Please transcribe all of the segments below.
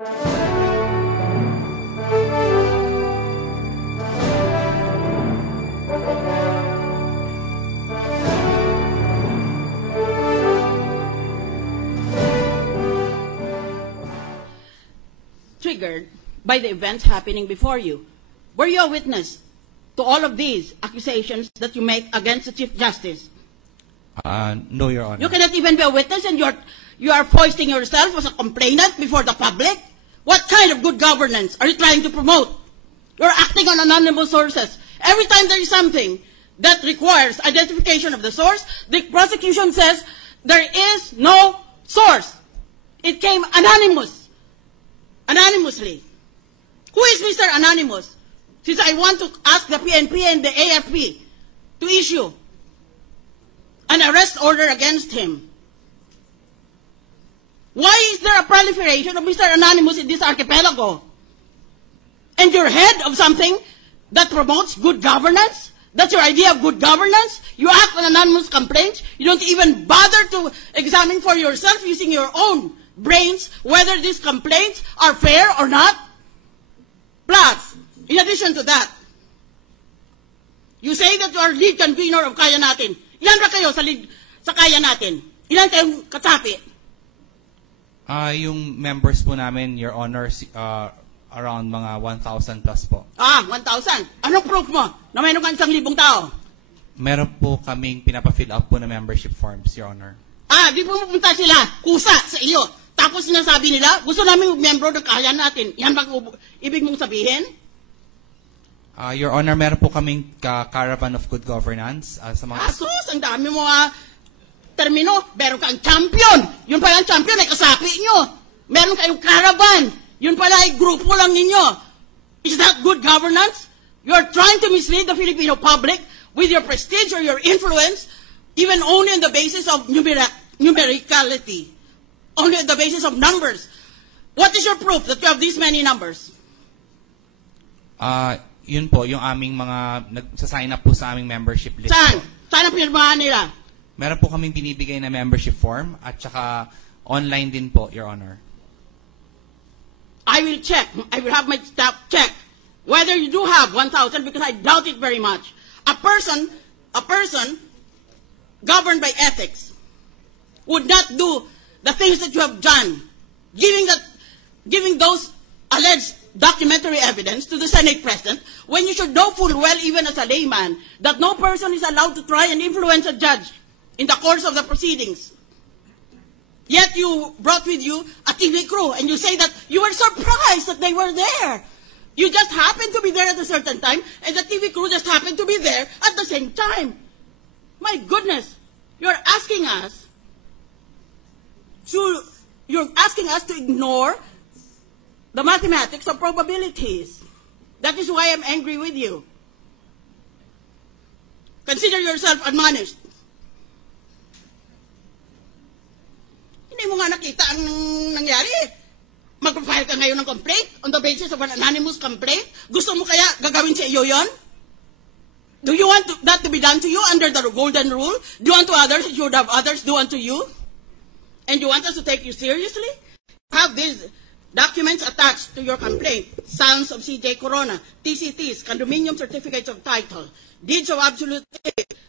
Triggered by the events happening before you. Were you a witness to all of these accusations that you make against the Chief Justice? No, Your Honor. You cannot even be a witness, and you are foisting yourself as a complainant before the public? What kind of good governance are you trying to promote? You're acting on anonymous sources. Every time there is something that requires identification of the source, the prosecution says there is no source. It came anonymously. Who is Mr. Anonymous? Since I want to ask the PNP and the AFP to issue an arrest order against him. Why is there a proliferation of Mr. Anonymous in this archipelago? And you're head of something that promotes good governance? That's your idea of good governance? You act on anonymous complaints? You don't even bother to examine for yourself using your own brains whether these complaints are fair or not? Plus, in addition to that, you say that you are lead convener of Kaya Natin. Ilan ba kayo sa Kaya Natin? Ilan kayong kasapi? Yung members po namin, Your Honor, around mga 1,000 plus po. 1,000. Anong proof mo na mayroon kang 1,000 tao? Meron po kaming pinapa-fill up po na membership forms, Your Honor. Di pumunta sila, kusa sa iyo. Tapos sinasabi nila, gusto namin miyembro ng Kaya Natin. Yan ba ibig mong sabihin? Your Honor, meron po kaming caravan of good governance sa mga... Asus, ang dami mo termino. Meron kang champion. Yun pala ang champion ay kasapi nyo. Meron kayong caravan. Yun pala ay grupo lang ninyo. Is that good governance? You're trying to mislead the Filipino public with your prestige or your influence, even only on the basis of numericality. Only on the basis of numbers. What is your proof that you have these many numbers? Yun po, yung aming mga nagsasign up po sa aming membership list. Saan? Saan ang pinirmahan nila? Meron po kaming binibigay na membership form at saka online din po, Your Honor. I will check. I will have my staff check whether you do have 1,000 because I doubt it very much. A person governed by ethics would not do the things that you have done, giving those alleged documentary evidence to the Senate President, when you should know full well, even as a layman, that no person is allowed to try and influence a judge in the course of the proceedings. Yet you brought with you a TV crew, and you say that you were surprised that they were there. You just happened to be there at a certain time, and the TV crew just happened to be there at the same time. My goodness, you're asking us to ignore the mathematics of probabilities. That is why I'm angry with you. Consider yourself admonished. Hindi mo nga nakita ang nangyari. Mag-file ka ngayon ng complaint on the basis of an anonymous complaint? Gusto mo kaya gagawin sa iyo yon? Do you want that to be done to you under the golden rule? Do unto others as you would have others do unto you? And you want us to take you seriously? Have these documents attached to your complaint: sons of C.J. Corona, TCTs, condominium certificates of title, deeds of absolute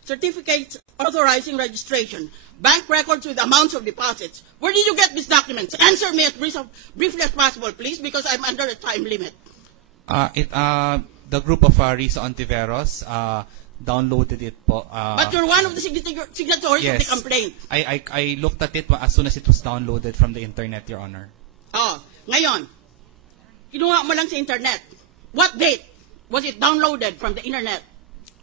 certificates authorizing registration, bank records with amounts of deposits. Where did you get these documents? Answer me as briefly as possible, please, because I'm under a time limit. The group of Risa Ontiveros downloaded it po. But you're one of the signatories yes, of the complaint. I looked at it as soon as it was downloaded from the internet, Your Honor. Ngayon, kinuha mo lang sa internet. What date was it downloaded from the internet?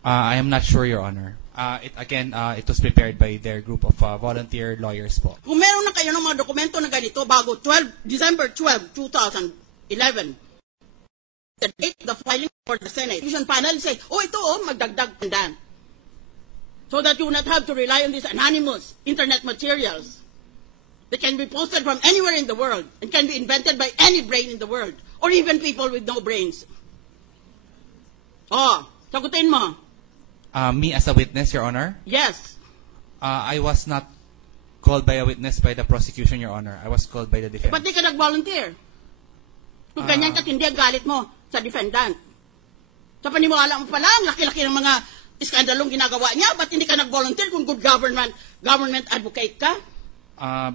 I am not sure, Your Honor. It was prepared by their group of volunteer lawyers po. Kung meron na kayo ng mga dokumento na ganito bago December 12, 2011, the date of the filing for the Senate, the panel say, magdagdag pandan. So that you will not have to rely on these anonymous internet materials that can be posted from anywhere in the world and can be invented by any brain in the world, or even people with no brains. Sagutin mo. Me as a witness, Your Honor? Yes. I was not called by a witness by the prosecution, Your Honor. I was called by the defense. Ba't di ka nag-volunteer? Kung ganyan katindi ang galit mo sa defendant. Sa paniwala mo pala, ang laki-laki ng mga iskandalong ginagawa niya, ba't hindi ka nag-volunteer kung good government advocate ka?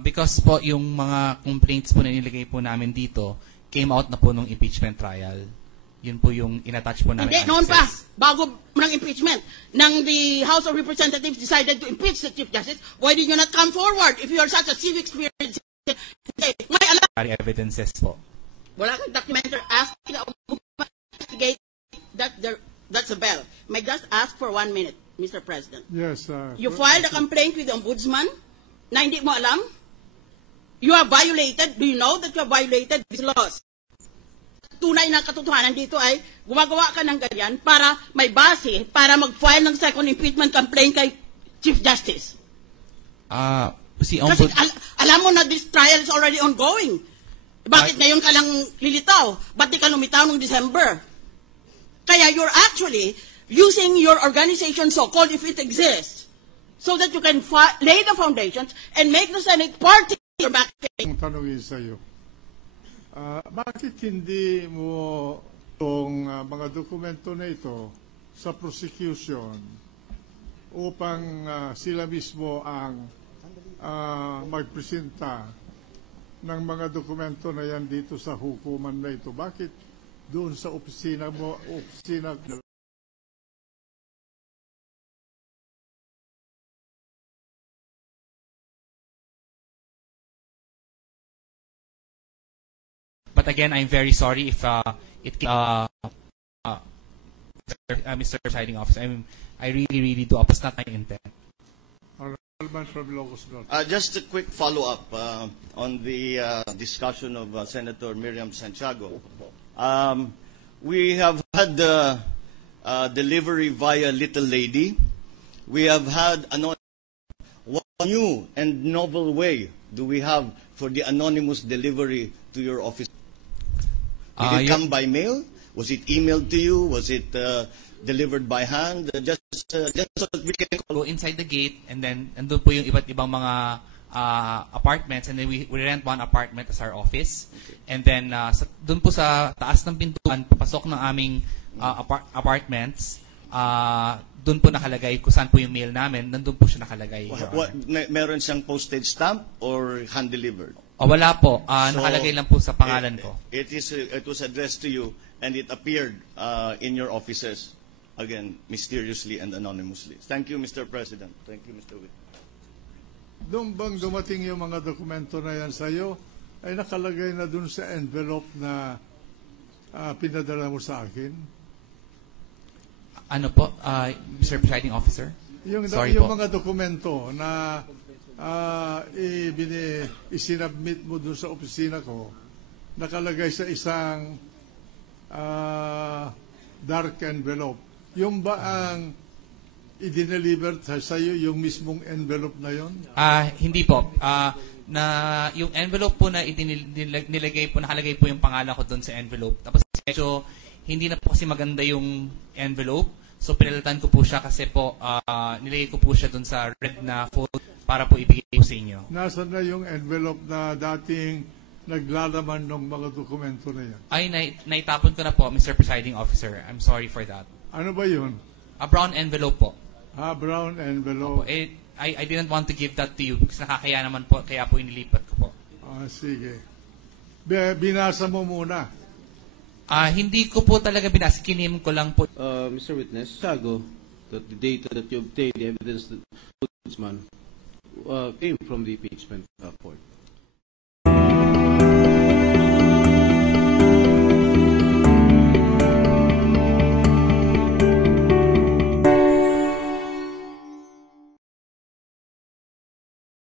Because po yung mga complaints po na nilagay po namin dito came out na po nung impeachment trial. Yun po yung inattach po namin. Hindi, noon pa, bago ng impeachment, nang the House of Representatives decided to impeach the Chief Justice, why did you not come forward if you are such a civic spirit? May alam. Evidences po. Wala kang documentary asking to investigate that's a bell. May just ask for 1 minute, Mr. President. Yes. You filed a complaint with the Ombudsman na hindi mo alam? You have violated, do you know that you have violated these laws? Tunay na katotohanan dito ay gumagawa ka ng ganyan para may base, para mag-file ng second impeachment complaint kay Chief Justice. Kasi alam mo na this trial is already ongoing. Bakit ngayon ka lang lilitaw? Ba't di ka lumitaw noong December? Kaya you're actually using your organization, so-called, if it exists, so that you can lay the foundations and make the Senate party your backing. Ang tanongin sa iyo, bakit hindi mo itong mga dokumento na ito sa prosecution upang sila mismo ang magpresenta ng mga dokumento na yan dito sa hukuman na ito? Bakit doon sa opisina mo, But again, I'm very sorry if Mr. Presiding Officer, I really do. It was not my intent. Just a quick follow-up on the discussion of Senator Miriam Santiago. We have had delivery via Little Lady. We have had what new and novel way do we have for the anonymous delivery to your office? Did it come by mail? Was it emailed to you? Was it delivered by hand? Just so that we can go inside the gate, and then andun po yung iba't ibang mga apartments, and then we rent one apartment as our office. Okay. And then doon po sa taas ng pintuan, papasok ng aming apartments, doon po nakalagay kung saan po yung mail namin, nandun po siya nakalagay. Meron siyang postage stamp or hand-delivered? Wala po. Nakalagay lang po sa pangalan ko. It was addressed to you, and it appeared in your offices, again, mysteriously and anonymously. Thank you, Mr. President. Thank you, Mr. Witt. Doon bang dumating yung mga dokumento na yan sa iyo, ay nakalagay na doon sa envelope na pinadala mo sa akin? Ano po, Mr. Presiding Officer? Yung mga dokumento na isinabmit mo doon sa opisina ko, nakalagay sa isang dark envelope. Yung ba ang i-deliver sa iyo yung mismong envelope na yon? Hindi po. Yung envelope po na nilagay po, nakalagay po yung pangalan ko doon sa envelope. Tapos medyo hindi na po kasi maganda yung envelope. So pinalitan ko po siya kasi po nilagay ko po siya doon sa red na folder para po ibigay po sa inyo. Nasaan na yung envelope na dating naglalaman ng mga dokumento na yan? Ay, naitapon ko na po, Mr. Presiding Officer. I'm sorry for that. Ano ba yun? A brown envelope po. Brown envelope. Opo. I didn't want to give that to you because nakakaya naman po, kaya po inilipat ko po. Sige. Binasa mo muna. Hindi ko po talaga binasa. Kinim ko lang po. Mr. Witness, Sago, that the data that you obtained, the evidence that the ombudsman came from the impeachment court.